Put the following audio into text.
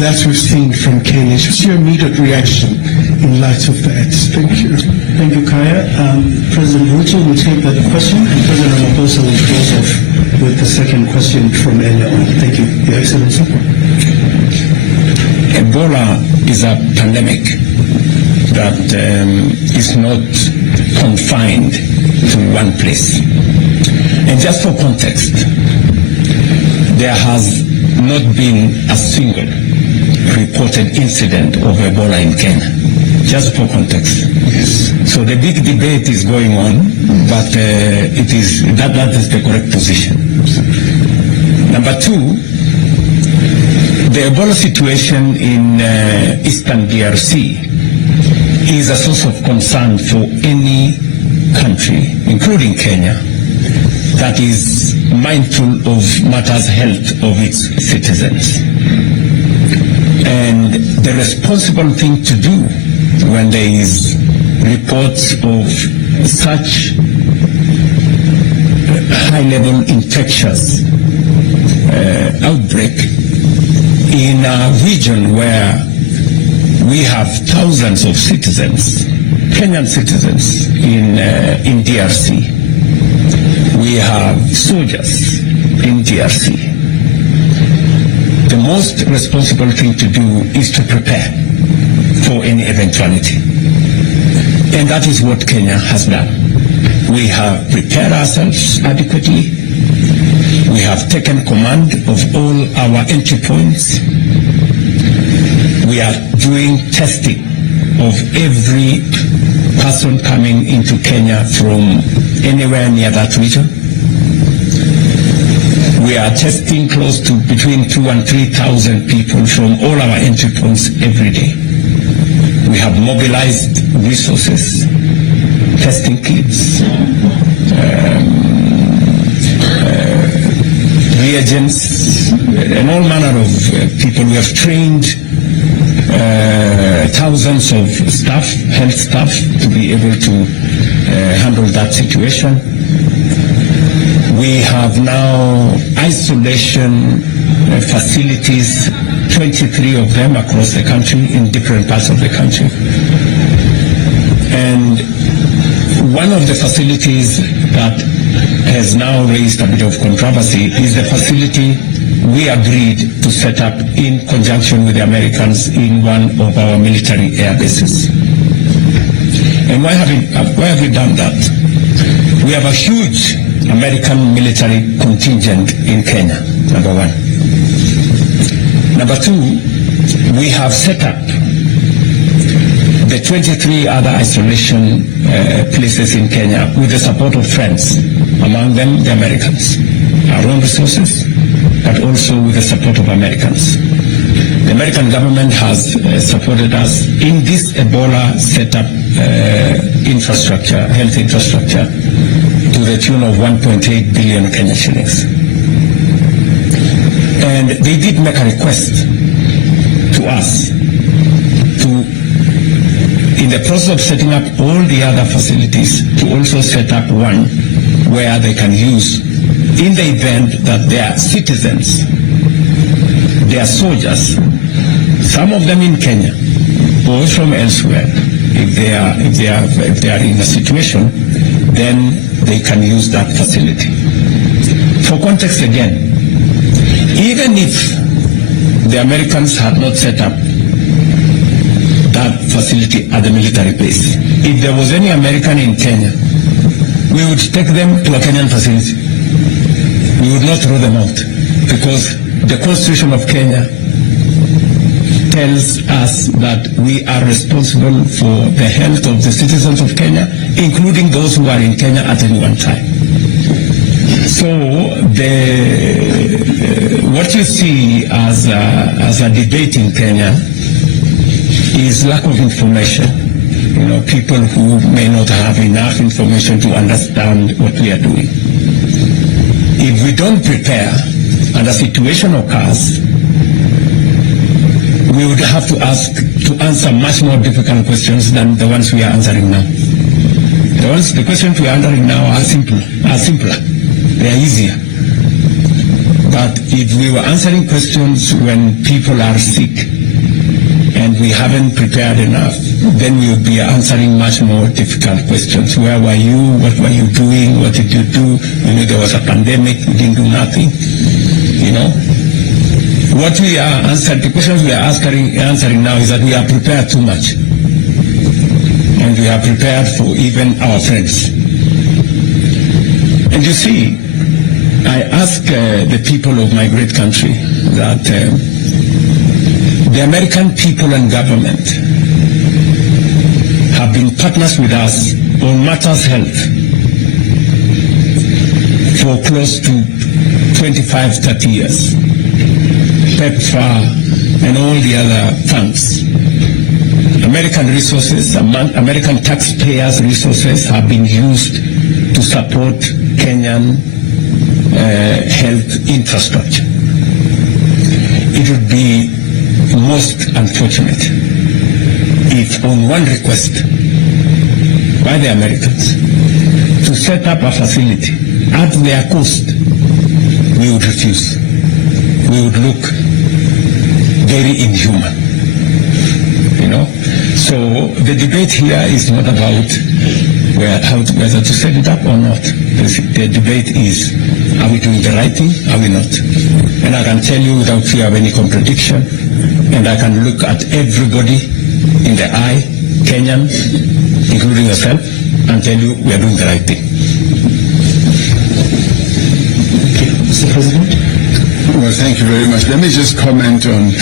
that we've seen from Kenya. What's your immediate reaction in light of that? Thank you. Thank you, Kaya. President Ruto will take that question, and President Ramaphosa will close off with the second question from earlier on. Thank you, Your Excellency. Ebola is a pandemic that is not confined to one place. And just for context, there has not been a single reported incident of Ebola in Kenya. Just for context. Yes. So the big debate is going on, but that is the correct position. Number two, the Ebola situation in Eastern DRC is a source of concern for any country, including Kenya, that is mindful of matters health of its citizens. And the responsible thing to do when there is reports of such high-level infectious outbreak in a region where we have thousands of citizens, Kenyan citizens in DRC. We have soldiers in DRC. The most responsible thing to do is to prepare for any eventuality. And that is what Kenya has done. We have prepared ourselves adequately. We have taken command of all our entry points. We are doing testing of every person coming into Kenya from anywhere near that region. We are testing close to between 2,000 and 3,000 people from all our entry points every day. We have mobilized resources, testing kits, reagents, and all manner of people. We have trained thousands of staff, health staff, to be able to handle that situation. We have now isolation facilities, 23 of them across the country, in different parts of the country. And one of the facilities that has now raised a bit of controversy is the facility we agreed to set up in conjunction with the Americans in one of our military air bases. And why have we done that? We have a huge American military contingent in Kenya, number one. Number two, we have set up the 23 other isolation places in Kenya with the support of friends, among them the Americans, our own resources, but also with the support of Americans. The American government has supported us in this Ebola setup infrastructure, health infrastructure, to the tune of 1.8 billion Kenya shillings. And they did make a request to us to, in the process of setting up all the other facilities, to also set up one where they can use in the event that their citizens, their soldiers, some of them in Kenya or from elsewhere, if they are in a situation, then they can use that facility. For context again, even if the Americans had not set up that facility at the military base, if there was any American in Kenya, we would take them to a Kenyan facility. We would not throw them out, because the Constitution of Kenya tells us that we are responsible for the health of the citizens of Kenya, including those who are in Kenya at any one time. So what you see as a debate in Kenya is lack of information. You know, people who may not have enough information to understand what we are doing. If we don't prepare and a situation occurs, we would have to answer much more difficult questions than the ones we are answering now. The questions we are answering now are simpler. They are easier. But if we were answering questions when people are sick and we haven't prepared enough, then we would be answering much more difficult questions. Where were you? What were you doing? What did you do? You know, there was a pandemic, we didn't do nothing. You know? What we are answering, the questions we are answering now is that we are prepared too much. And we are prepared for even our friends. And you see, I ask the people of my great country that the American people and government have been partners with us on matters health for close to 25, 30 years. PEPFAR and all the other funds. American resources, American taxpayers' resources have been used to support Kenyan health infrastructure. It would be most unfortunate if on one request by the Americans to set up a facility at their cost, we would refuse. We would look very inhuman, you know. So the debate here is not about whether to set it up or not. The debate is, are we doing the right thing? Are we not? And I can tell you without fear of any contradiction, and I can look at everybody in the eye, Kenyan, including yourself, and tell you we are doing the right thing. Mr. President? Well, thank you very much. Let me just comment on